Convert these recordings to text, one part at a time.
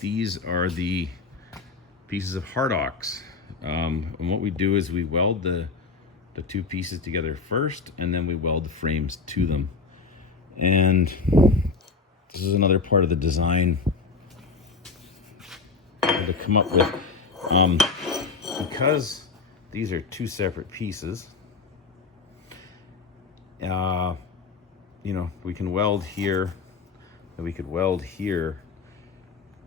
these are the pieces of hardox. And what we do is we weld the two pieces together first, and then we weld the frames to them. And this is another part of the design to come up with. Because these are two separate pieces, we can weld here and we could weld here.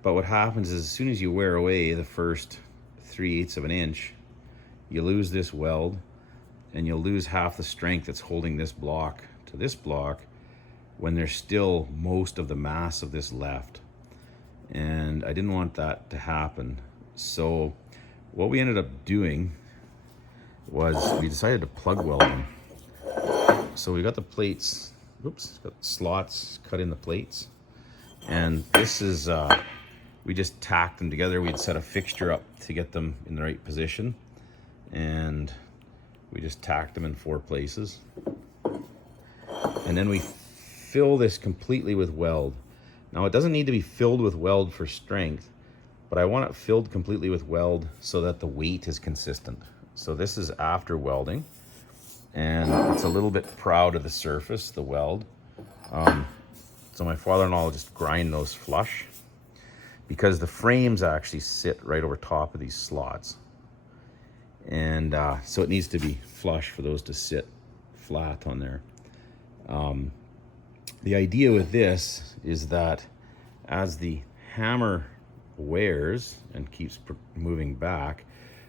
But what happens is as soon as you wear away the first 3/8 of an inch, you lose this weld and you'll lose half the strength that's holding this block to this block when there's still most of the mass of this left. And I didn't want that to happen. So what we ended up doing was we decided to plug weld them. So we got the plates, got slots cut in the plates. And this is, we just tacked them together. We'd set a fixture up to get them in the right position. And we just tacked them in 4 places. And then we fill this completely with weld. Now it doesn't need to be filled with weld for strength, but I want it filled completely with weld so that the weight is consistent. So this is after welding, and it's a little bit proud of the surface, the weld. So my father-in-law will just grind those flush because the frames actually sit right over top of these slots. And so it needs to be flush for those to sit flat on there. The idea with this is that as the hammer wears and keeps moving back,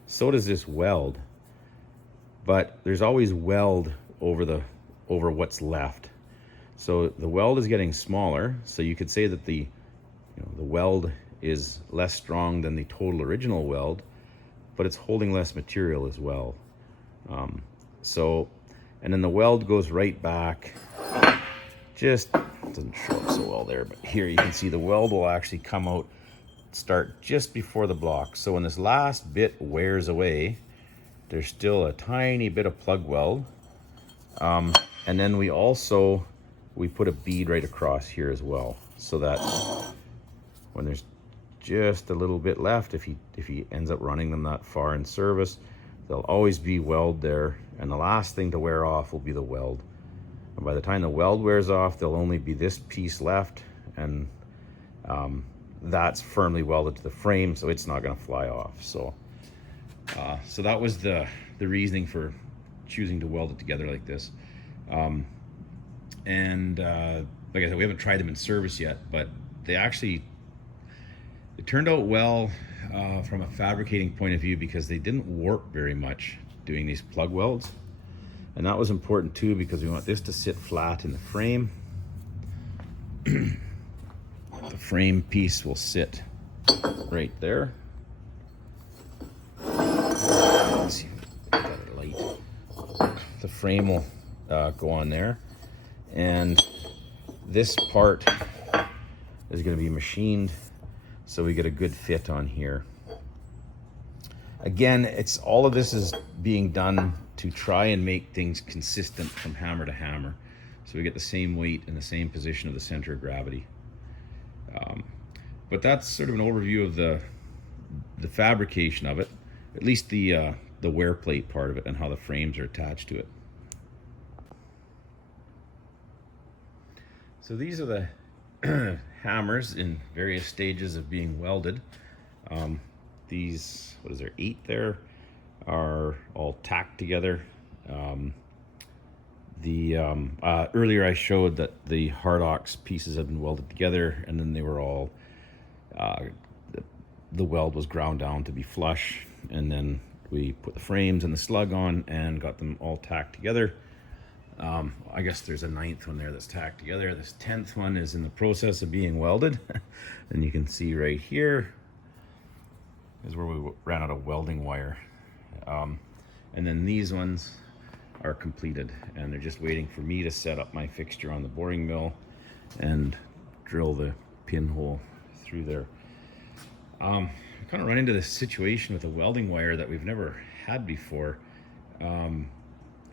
so does this weld. But there's always weld over what's left. So the weld is getting smaller. So you could say that the weld is less strong than the total original weld, but it's holding less material as well. And then the weld goes right back. Just doesn't show up so well there, but here you can see the weld will actually come out, start just before the block. So when this last bit wears away, there's still a tiny bit of plug weld. And then we put a bead right across here as well, so that when there's just a little bit left, if he ends up running them that far in service, there'll always be weld there, and the last thing to wear off will be the weld. And by the time the weld wears off, there'll only be this piece left, and that's firmly welded to the frame, so it's not going to fly off. So that was the reasoning for choosing to weld it together like this. Like I said, we haven't tried them in service yet, but it turned out well from a fabricating point of view because they didn't warp very much doing these plug welds. And that was important too because we want this to sit flat in the frame. The frame piece will sit right there. Let's see if I got it light. The frame will go on there, and this part is going to be machined so we get a good fit on here. Again, all of this is being done to try and make things consistent from hammer to hammer, so we get the same weight and the same position of the center of gravity. But that's sort of an overview of the fabrication of it, at least the wear plate part of it and how the frames are attached to it. So these are the hammers in various stages of being welded. These, 8 there, are all tacked together. Earlier I showed that the hardox pieces had been welded together, and then they were all, the weld was ground down to be flush, and then we put the frames and the slug on and got them all tacked together. I guess there's a 9th one there that's tacked together. This 10th one is in the process of being welded. And you can see right here is where we ran out of welding wire. And then these ones are completed, and they're just waiting for me to set up my fixture on the boring mill and drill the pinhole through there. I kind of run into this situation with a welding wire that we've never had before.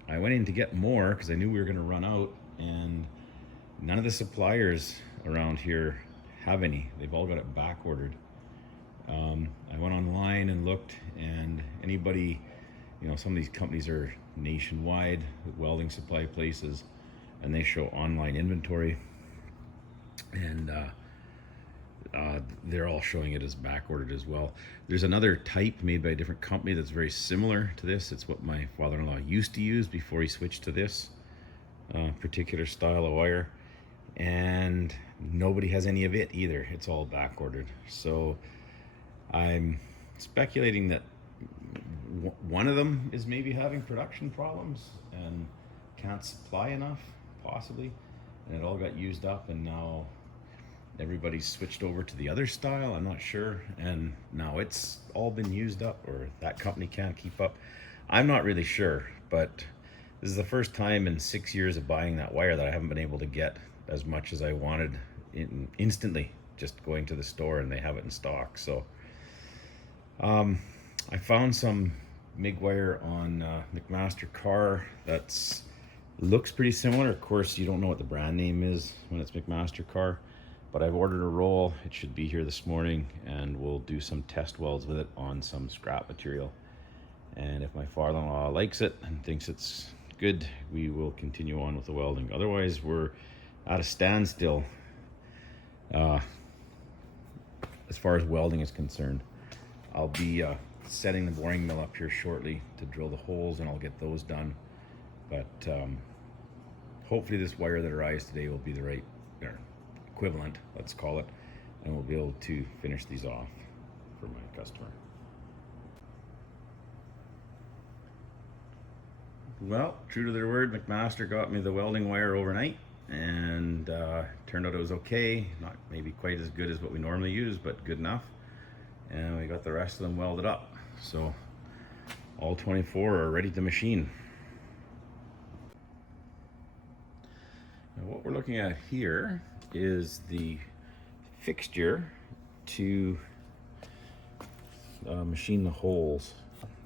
I went in to get more because I knew we were going to run out, and none of the suppliers around here have any. They've all got it back ordered. I went online and looked, and anybody, some of these companies are nationwide, welding supply places, and they show online inventory, and they're all showing it as back ordered as well. There's another type made by a different company that's very similar to this. It's what my father-in-law used to use before he switched to this particular style of wire, and nobody has any of it either. It's all back ordered. So I'm speculating that one of them is maybe having production problems and can't supply enough, possibly, and it all got used up, and now everybody's switched over to the other style. I'm not sure, and now it's all been used up, or that company can't keep up. I'm not really sure, but this is the first time in 6 years of buying that wire that I haven't been able to get as much as I wanted instantly, just going to the store and they have it in stock. So I found some MIG wire on McMaster car that's looks pretty similar. Of course, you don't know what the brand name is when it's McMaster car, but I've ordered a roll. It should be here this morning, and we'll do some test welds with it on some scrap material. And if my father-in-law likes it and thinks it's good, we will continue on with the welding. Otherwise, we're at a standstill as far as welding is concerned. I'll be setting the boring mill up here shortly to drill the holes, and I'll get those done. But hopefully this wire that arrives today will be the right equivalent, let's call it, and we'll be able to finish these off for my customer. Well, true to their word, McMaster got me the welding wire overnight, and turned out it was okay. Not maybe quite as good as what we normally use, but good enough. And we got the rest of them welded up. So all 24 are ready to machine. Now what we're looking at here is the fixture to machine the holes,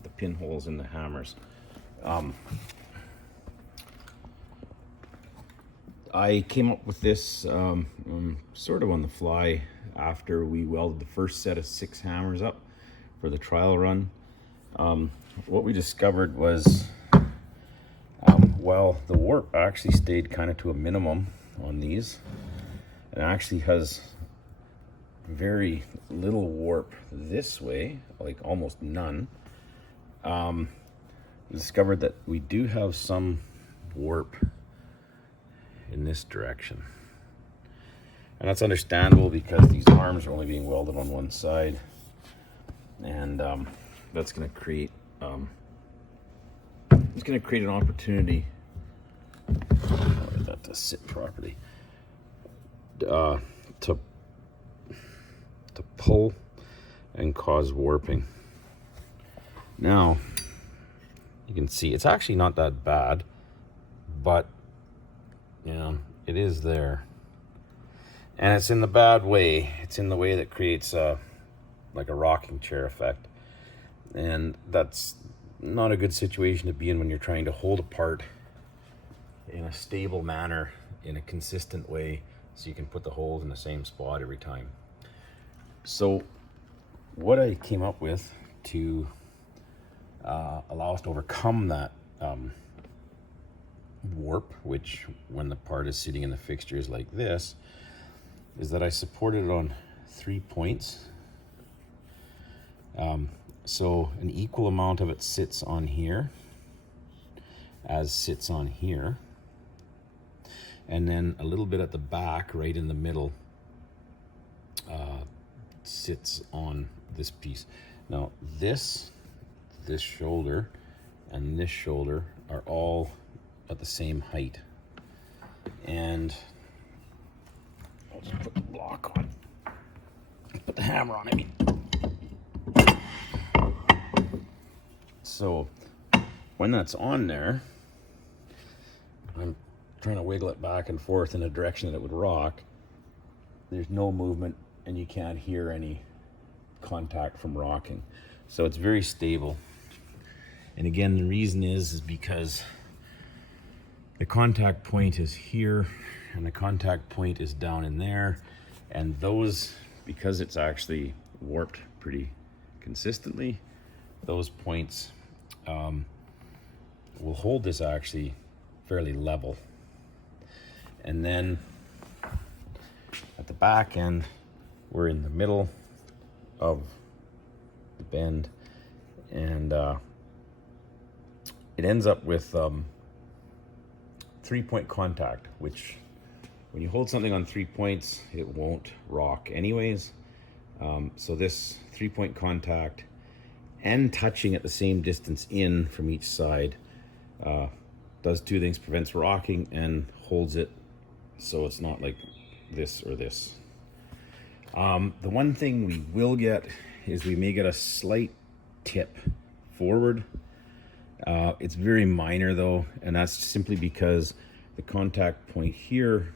the pinholes in the hammers. I came up with this sort of on the fly after we welded the first set of 6 hammers up for the trial run. What we discovered was while the warp actually stayed kind of to a minimum on these, it actually has very little warp this way, like almost none. We discovered that we do have some warp in this direction, and that's understandable because these arms are only being welded on one side, and that's going to create it's going to create an opportunity for that to sit properly, to pull and cause warping. Now you can see it's actually not that bad, but it is there, and it's in the bad way. It's in the way that creates like a rocking chair effect, and that's not a good situation to be in when you're trying to hold a part in a stable manner, in a consistent way, so you can put the holes in the same spot every time. So what I came up with to allow us to overcome that warp, which when the part is sitting in the fixture is like this, is that I supported it on 3 points. So an equal amount of it sits on here, as sits on here, and then a little bit at the back, right in the middle, sits on this piece. Now this shoulder and this shoulder are all at the same height, and I'll just put the block on, put the hammer on, I mean. So when that's on there, I'm trying to wiggle it back and forth in a direction that it would rock. There's no movement, and you can't hear any contact from rocking. So it's very stable. And again, the reason is because the contact point is here, and the contact point is down in there, and those, because it's actually warped pretty consistently. Those points will hold this actually fairly level. And then at the back end, we're in the middle of the bend, and it ends up with 3-point contact, which when you hold something on 3 points, it won't rock anyways. So this 3-point contact and touching at the same distance in from each side does two things: prevents rocking and holds it so it's not like this or this. The one thing we will get is we may get a slight tip forward. It's very minor though, and that's simply because the contact point here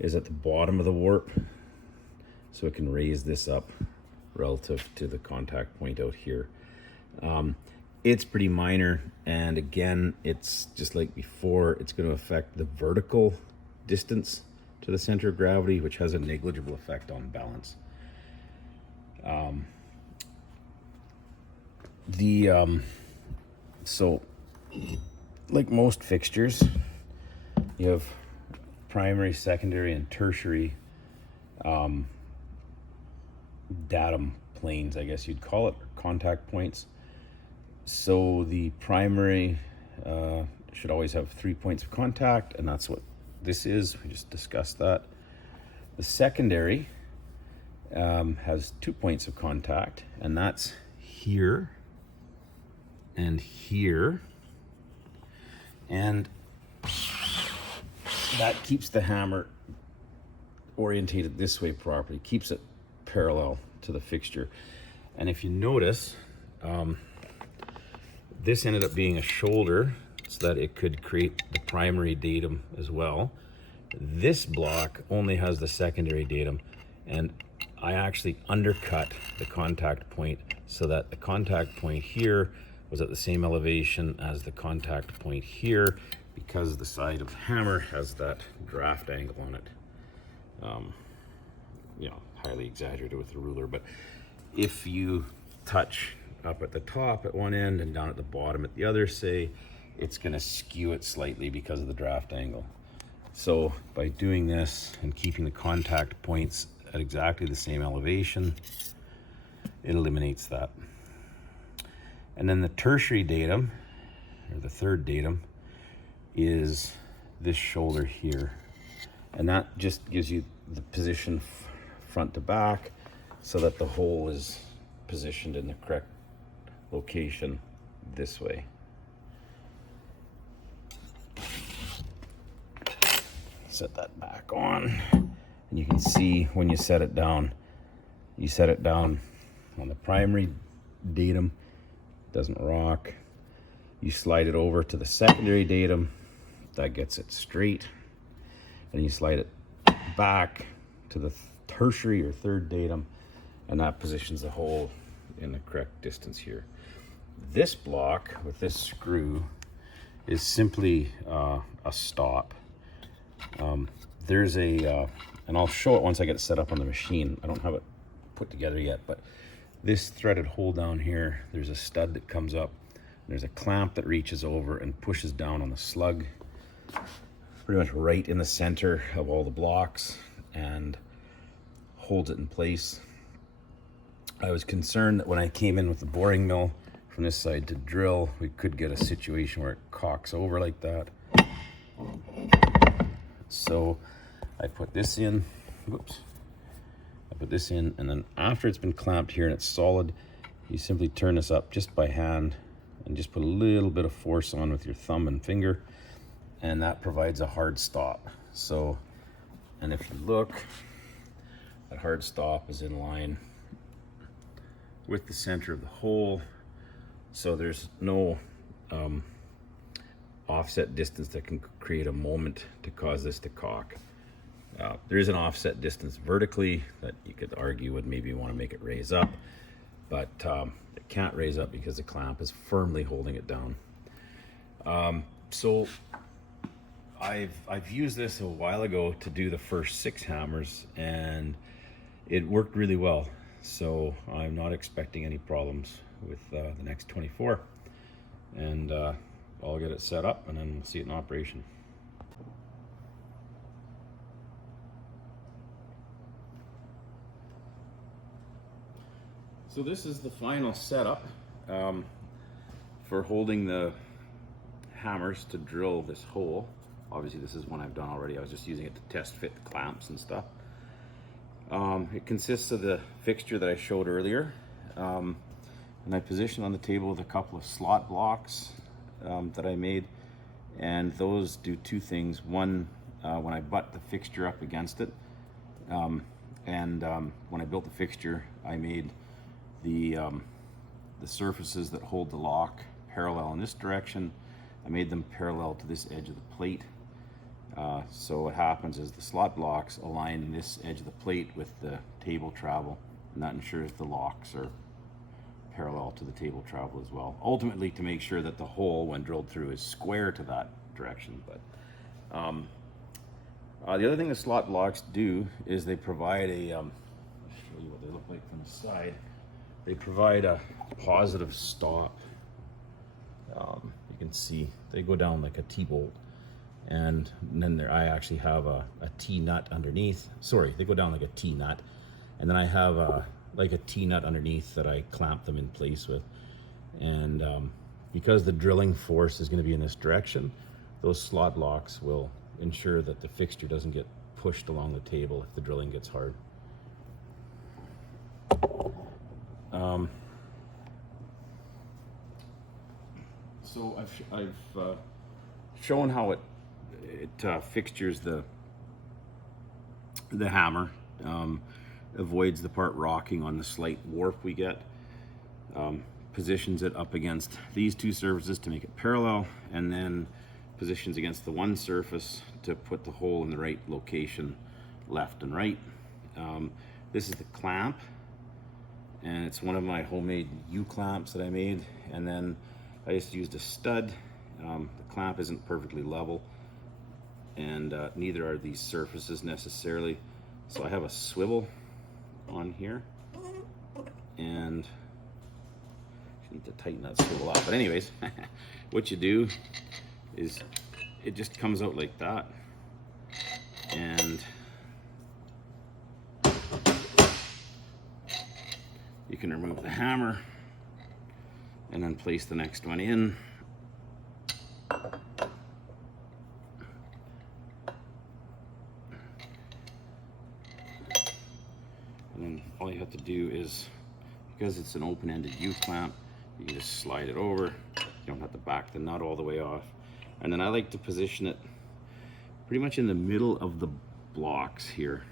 is at the bottom of the warp, so it can raise this up relative to the contact point out here. It's pretty minor, and again, it's just like before, it's going to affect the vertical distance to the center of gravity, which has a negligible effect on balance. So like most fixtures, you have primary, secondary, and tertiary datum planes, I guess you'd call it, or contact points. So the primary should always have 3 points of contact, and that's what this is. We just discussed that. The secondary has 2 points of contact, and that's here and here, and that keeps the hammer orientated this way properly, keeps it parallel to the fixture. And if you notice, this ended up being a shoulder so that it could create the primary datum as well. This block only has the secondary datum, and I actually undercut the contact point so that the contact point here was at the same elevation as the contact point here, because the side of the hammer has that draft angle on it. Highly exaggerated with the ruler, but if you touch up at the top at one end and down at the bottom at the other, say, it's going to skew it slightly because of the draft angle. So by doing this and keeping the contact points at exactly the same elevation, it eliminates that. And then the tertiary datum, or the third datum, is this shoulder here, and that just gives you the position front to back so that the hole is positioned in the correct location this way. Set that back on, and you can see when you set it down, you set it down on the primary datum, doesn't rock. You slide it over to the secondary datum, that gets it straight, and you slide it back to the tertiary or third datum, and that positions the hole in the correct distance here. This block with this screw is simply a stop. There's a, and I'll show it once I get it set up on the machine. I don't have it put together yet, but this threaded hole down here, there's a stud that comes up, and there's a clamp that reaches over and pushes down on the slug, pretty much right in the center of all the blocks, and holds it in place. I was concerned that when I came in with the boring mill from this side to drill, we could get a situation where it cocks over like that. So I put this in, whoops. I put this in, and then after it's been clamped here and it's solid, you simply turn this up just by hand and just put a little bit of force on with your thumb and finger, and that provides a hard stop. So, and if you look, that hard stop is in line with the center of the hole, so there's no offset distance that can create a moment to cause this to cock. There is an offset distance vertically that you could argue would maybe want to make it raise up, but it can't raise up because the clamp is firmly holding it down. So I've used this a while ago to do the first 6 hammers, and it worked really well. so I'm not expecting any problems with the next 24. And I'll get it set up and then we'll see it in operation. So this is the final setup for holding the hammers to drill this hole. Obviously this is one I've done already. I was just using it to test fit the clamps and stuff. It consists of the fixture that I showed earlier, and I positioned on the table with a couple of slot blocks that I made, and those do two things. One, when I butt the fixture up against it, and when I built the fixture, I made the surfaces that hold the lock parallel in this direction. I made them parallel to this edge of the plate. So what happens is the slot blocks align this edge of the plate with the table travel, and that ensures the locks are parallel to the table travel as well. Ultimately, to make sure that the hole, when drilled through, is square to that direction. But the other thing the slot blocks do is they provide a, I'll show you what they look like from the side. They provide a positive stop. You can see they go down like a T-bolt, and then there I actually have a T-nut underneath. Sorry, they go down like a T-nut, and then I have like a T-nut underneath that I clamp them in place with. And because the drilling force is going to be in this direction, those slot blocks will ensure that the fixture doesn't get pushed along the table if the drilling gets hard. So I've shown how it fixtures the hammer, avoids the part rocking on the slight warp we get, positions it up against these two surfaces to make it parallel, and then positions against the one surface to put the hole in the right location, left and right. This is the clamp, and it's one of my homemade U-clamps that I made, and then I just used a stud. The clamp isn't perfectly level, and neither are these surfaces necessarily. So I have a swivel on here, and I need to tighten that swivel up. But anyways, what you do is it just comes out like that, and you can remove the hammer and then place the next one in. And then all you have to do is, because it's an open-ended U-clamp, you can just slide it over. You don't have to back the nut all the way off. And then I like to position it pretty much in the middle of the blocks here.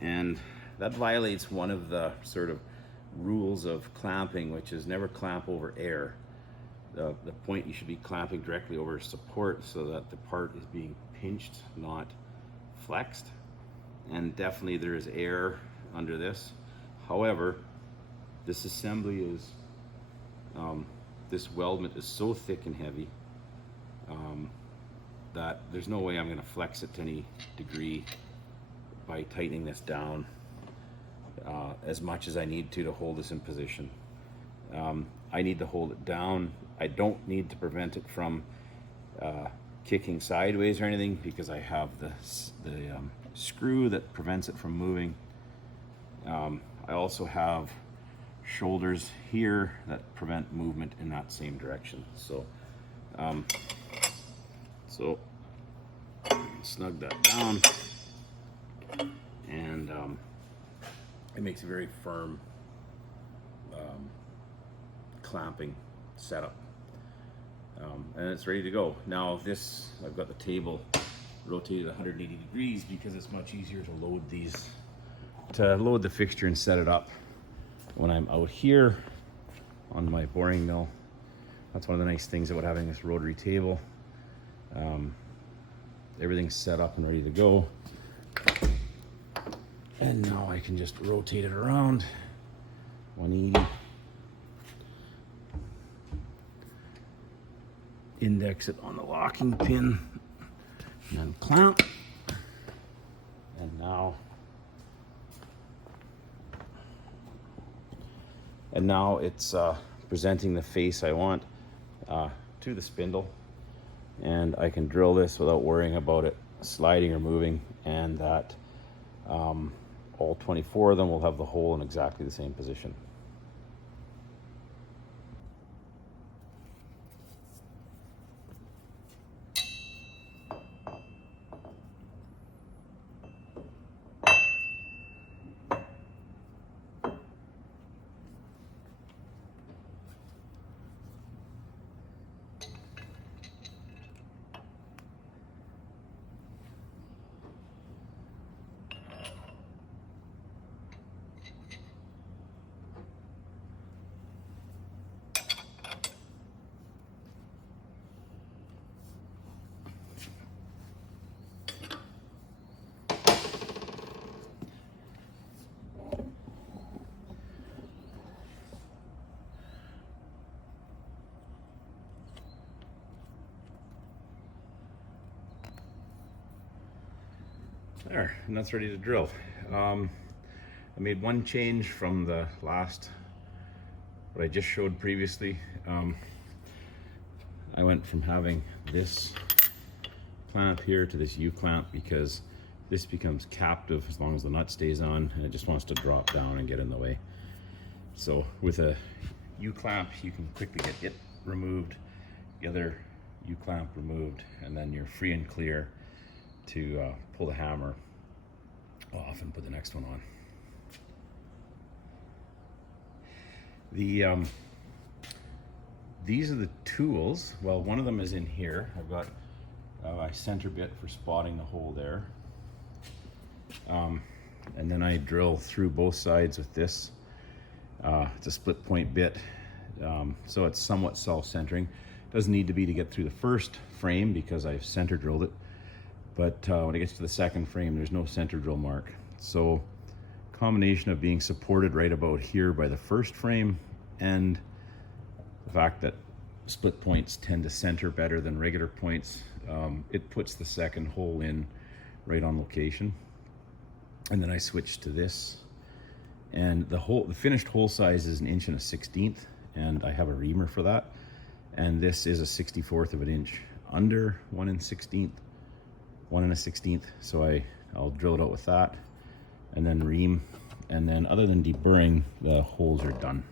And that violates one of the sort of rules of clamping, which is never clamp over air. The point, you should be clamping directly over support so that the part is being pinched, not flexed. And definitely there is air under this. However, this assembly is, this weldment is so thick and heavy that there's no way I'm going to flex it to any degree by tightening this down as much as I need to hold this in position. I need to hold it down. I don't need to prevent it from kicking sideways or anything, because I have the screw that prevents it from moving. I also have shoulders here that prevent movement in that same direction. So snug that down, and it makes a very firm clamping setup, and it's ready to go. Now this, I've got the table rotated 180 degrees because it's much easier to load these, to load the fixture and set it up when I'm out here on my boring mill. That's one of the nice things about having this rotary table. Everything's set up and ready to go. And now I can just rotate it around 180. Index it on the locking pin, and then clamp. And now And now it's presenting the face I want to the spindle, and I can drill this without worrying about it sliding or moving, and that all 24 of them will have the hole in exactly the same position. There, and that's ready to drill. I made one change from the last, what I just showed previously. I went from having this clamp here to this U-clamp because this becomes captive as long as the nut stays on, and it just wants to drop down and get in the way. So with a U-clamp, you can quickly get it removed, the other U-clamp removed, and then you're free and clear to pull the hammer off and put the next one on. These are the tools. Well, one of them is in here. I've got my center bit for spotting the hole there. And then I drill through both sides with this. It's a split point bit, so it's somewhat self-centering. Doesn't need to be to get through the first frame because I've center drilled it. But when it gets to the second frame, there's no center drill mark. So combination of being supported right about here by the first frame and the fact that split points tend to center better than regular points, it puts the second hole in right on location. And then I switch to this, and the finished hole size is 1 1/16", and I have a reamer for that. And this is a 1/64 of an inch under 1 1/16", 1 1/16". So I'll drill it out with that, and then ream, and then other than deburring, the holes are done.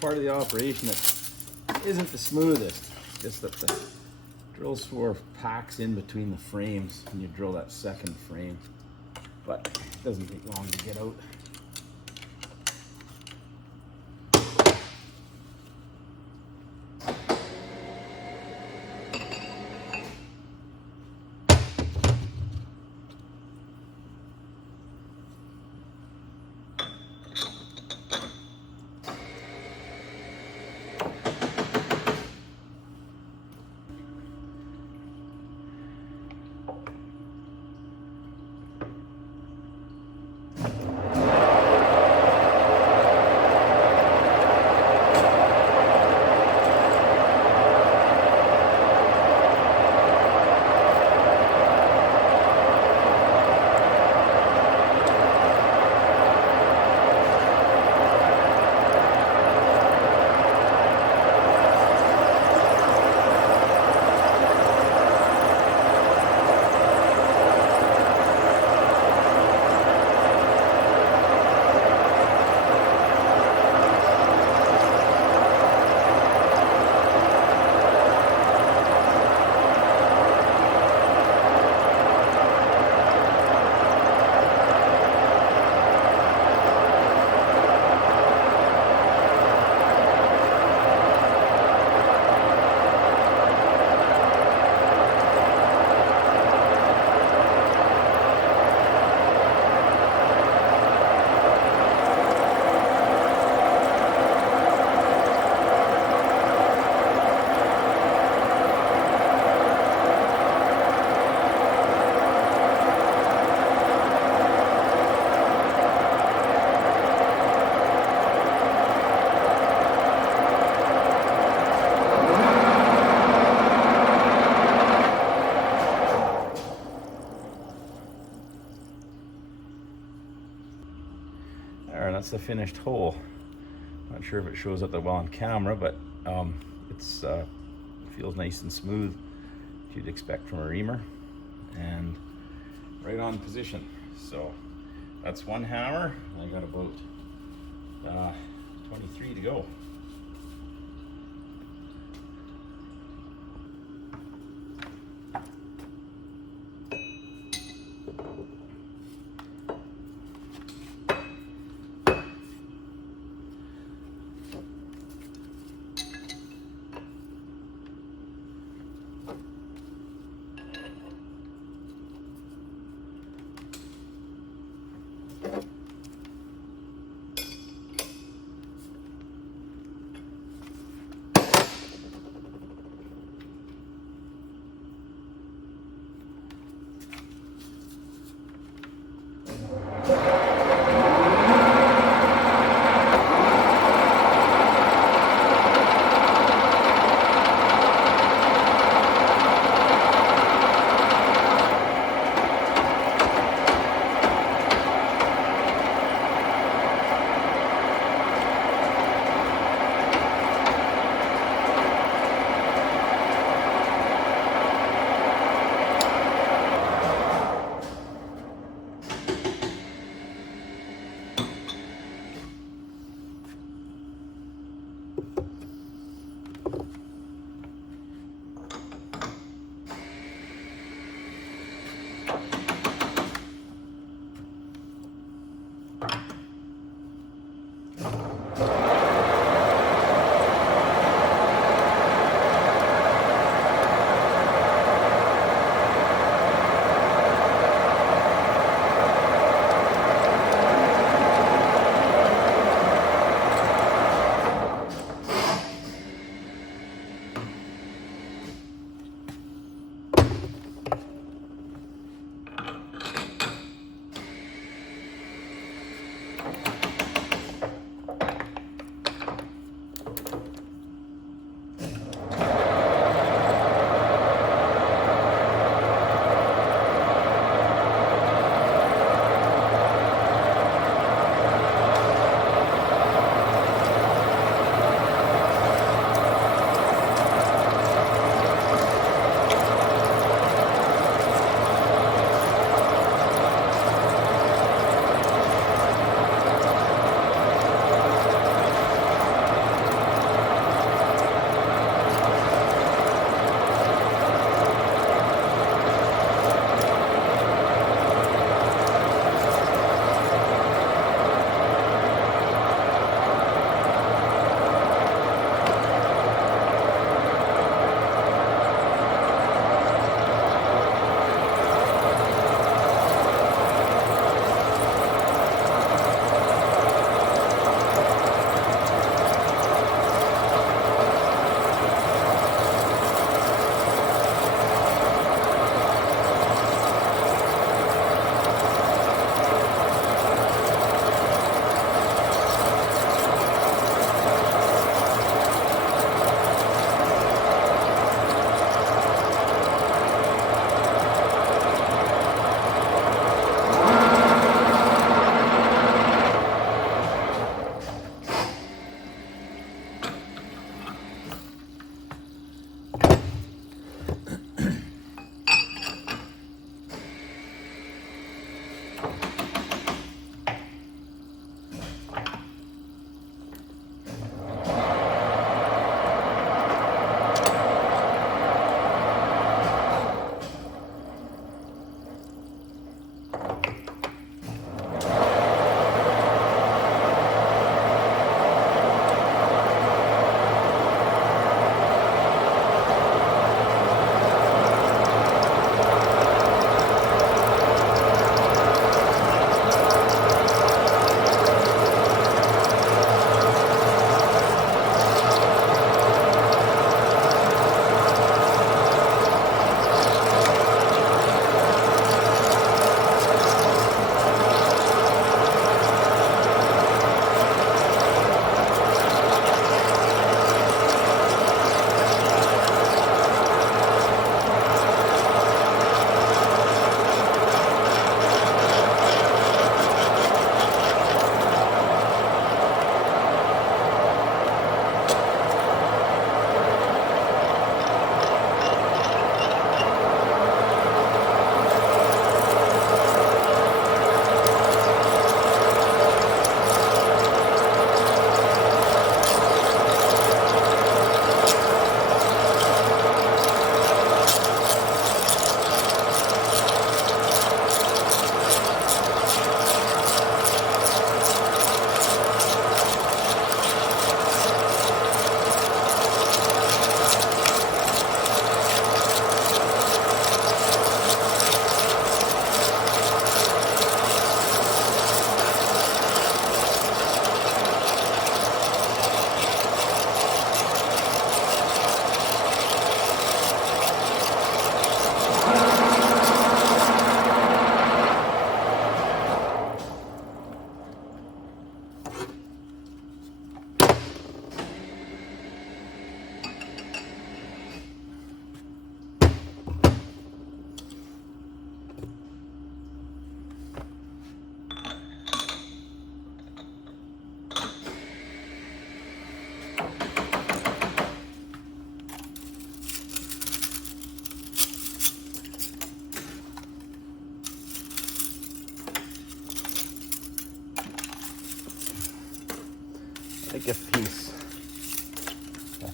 part of the operation that isn't the smoothest. Just that the drill swerve packs in between the frames when you drill that second frame, but it doesn't take long to get out. There, that's the finished hole. Not sure if it shows up that well on camera, but it's feels nice and smooth, as you'd expect from a reamer, and right on position. So that's one hammer. I got about 23 to go.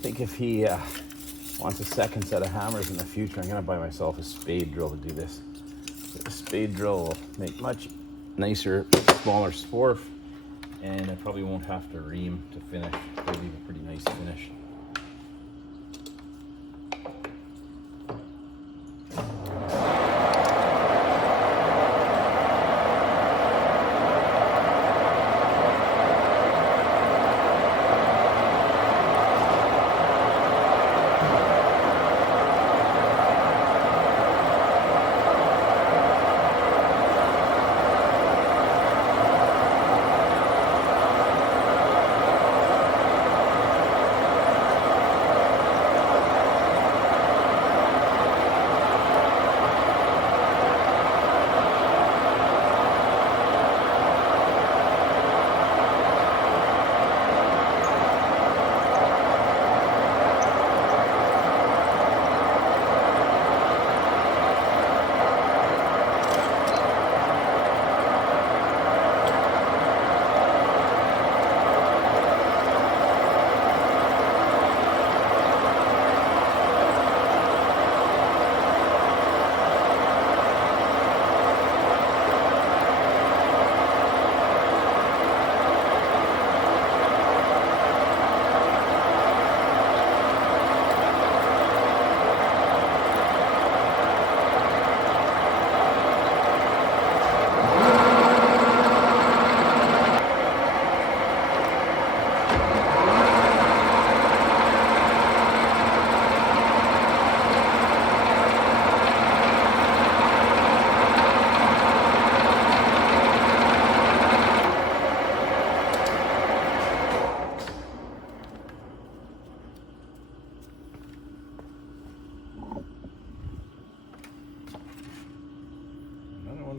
think if he wants a second set of hammers in the future, I'm gonna buy myself a spade drill to do this. A spade drill will make much nicer, smaller swarf, and I probably won't have to ream to finish. It'll leave a pretty nice finish.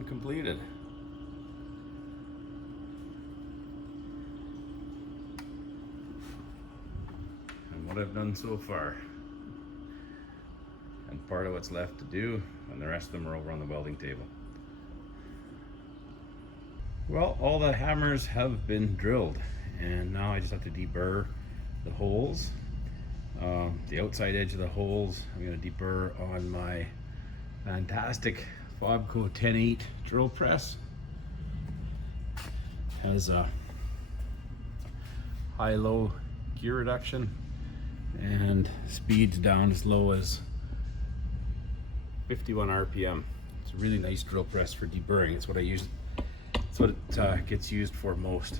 Completed. And what I've done so far. And part of what's left to do, and the rest of them are over on the welding table. Well, all the hammers have been drilled, and now I just have to deburr the holes. The outside edge of the holes I'm going to deburr on my fantastic Fobco 10-8 drill press. Has a high-low gear reduction and speeds down as low as 51 RPM. It's a really nice drill press for deburring. It's what I use. It's what it gets used for most.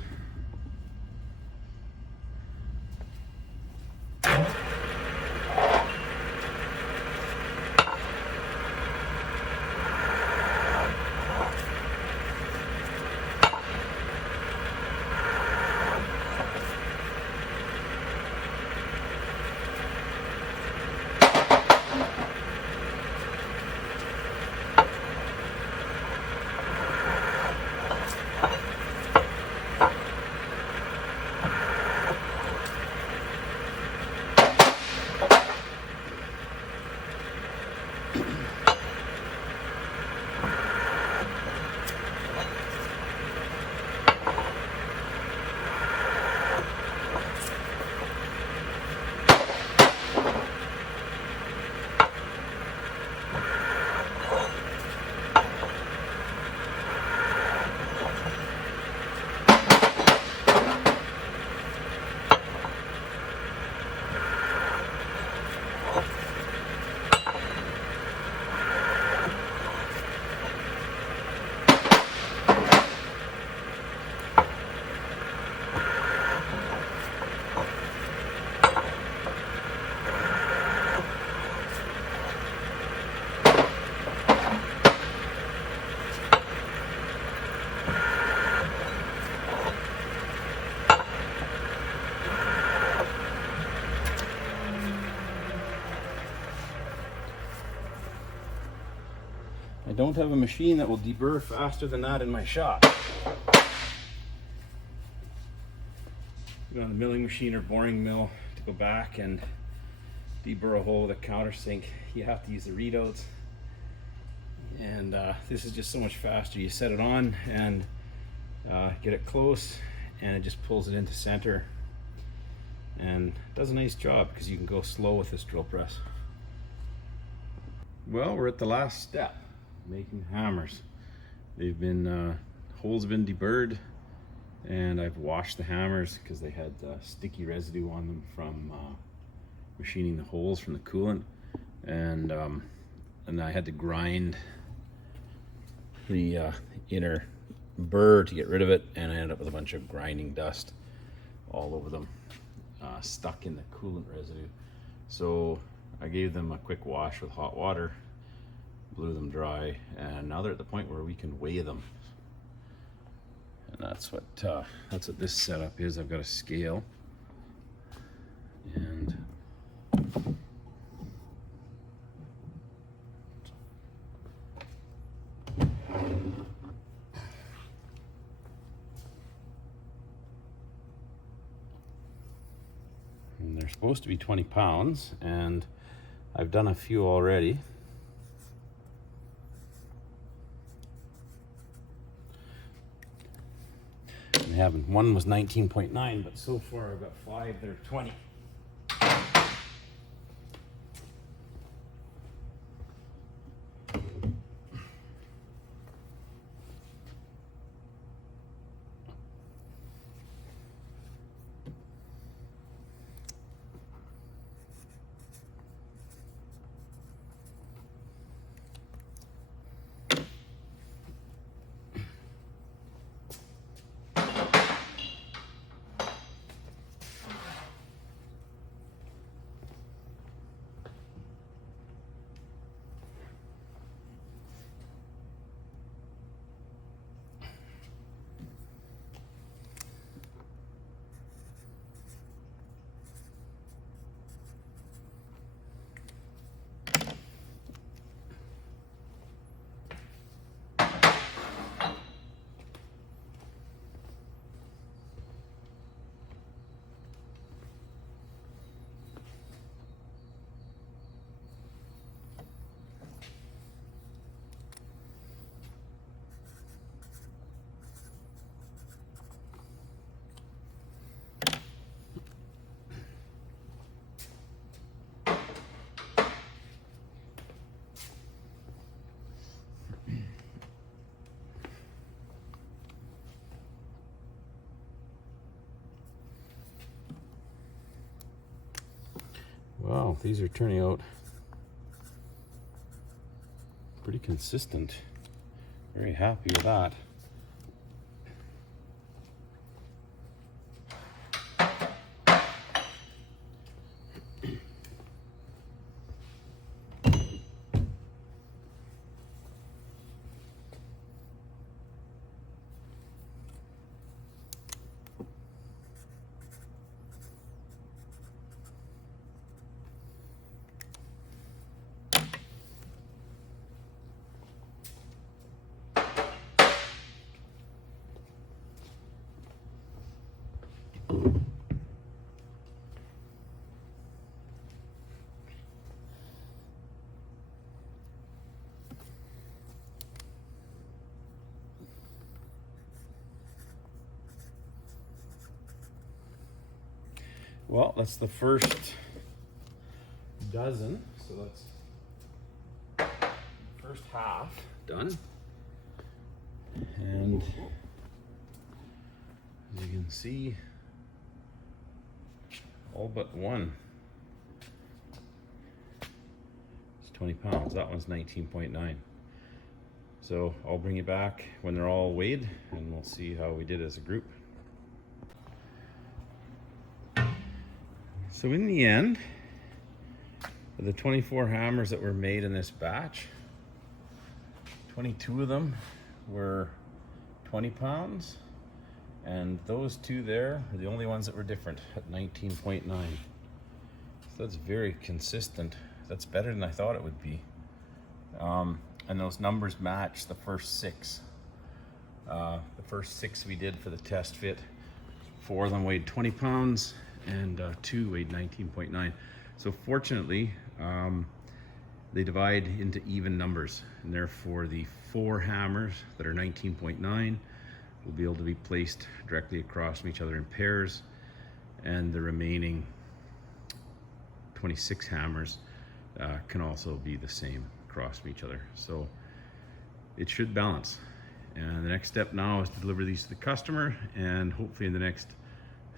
I don't have a machine that will deburr faster than that in my shop. You know, the milling machine or boring mill, to go back and deburr a hole with a countersink, you have to use the readouts. And this is just so much faster. You set it on and get it close, and it just pulls it into center. and it does a nice job because you can go slow with this drill press. Well, we're at the last step, making hammers. They've been, holes have been deburred, and I've washed the hammers because they had sticky residue on them from machining the holes from the coolant, and I had to grind the inner burr to get rid of it, and I ended up with a bunch of grinding dust all over them, stuck in the coolant residue. So I gave them a quick wash with hot water, blew them dry, and now they're at the point where we can weigh them. And that's what this setup is. I've got a scale, and they're supposed to be 20 pounds, and I've done a few already. And haven't. One was 19.9, but so far I've got 5 that are 20. Wow, these are turning out pretty consistent. Very happy with that. Well, that's the first dozen, so that's first half done. And as you can see, all but one is 20 pounds. That one's 19.9. So I'll bring you back when they're all weighed, and we'll see how we did as a group. So in the end, of the 24 hammers that were made in this batch, 22 of them were 20 pounds, and those two there are the only ones that were different at 19.9. So that's very consistent. That's better than I thought it would be. And those numbers match the first 6. The first 6 we did for the test fit, 4 of them weighed 20 pounds, and 2 weighed 19.9. So fortunately, they divide into even numbers, and therefore the 4 hammers that are 19.9 will be able to be placed directly across from each other in pairs, and the remaining 26 hammers can also be the same across from each other. So it should balance. And the next step now is to deliver these to the customer, and hopefully in the next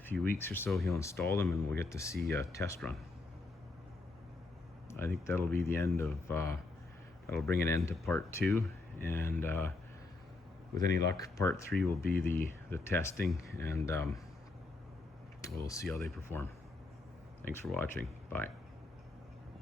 few weeks or so he'll install them and we'll get to see a test run. I think that'll be the end of, that'll bring an end to part 2, and with any luck part 3 will be the testing, and we'll see how they perform. Thanks for watching. Bye.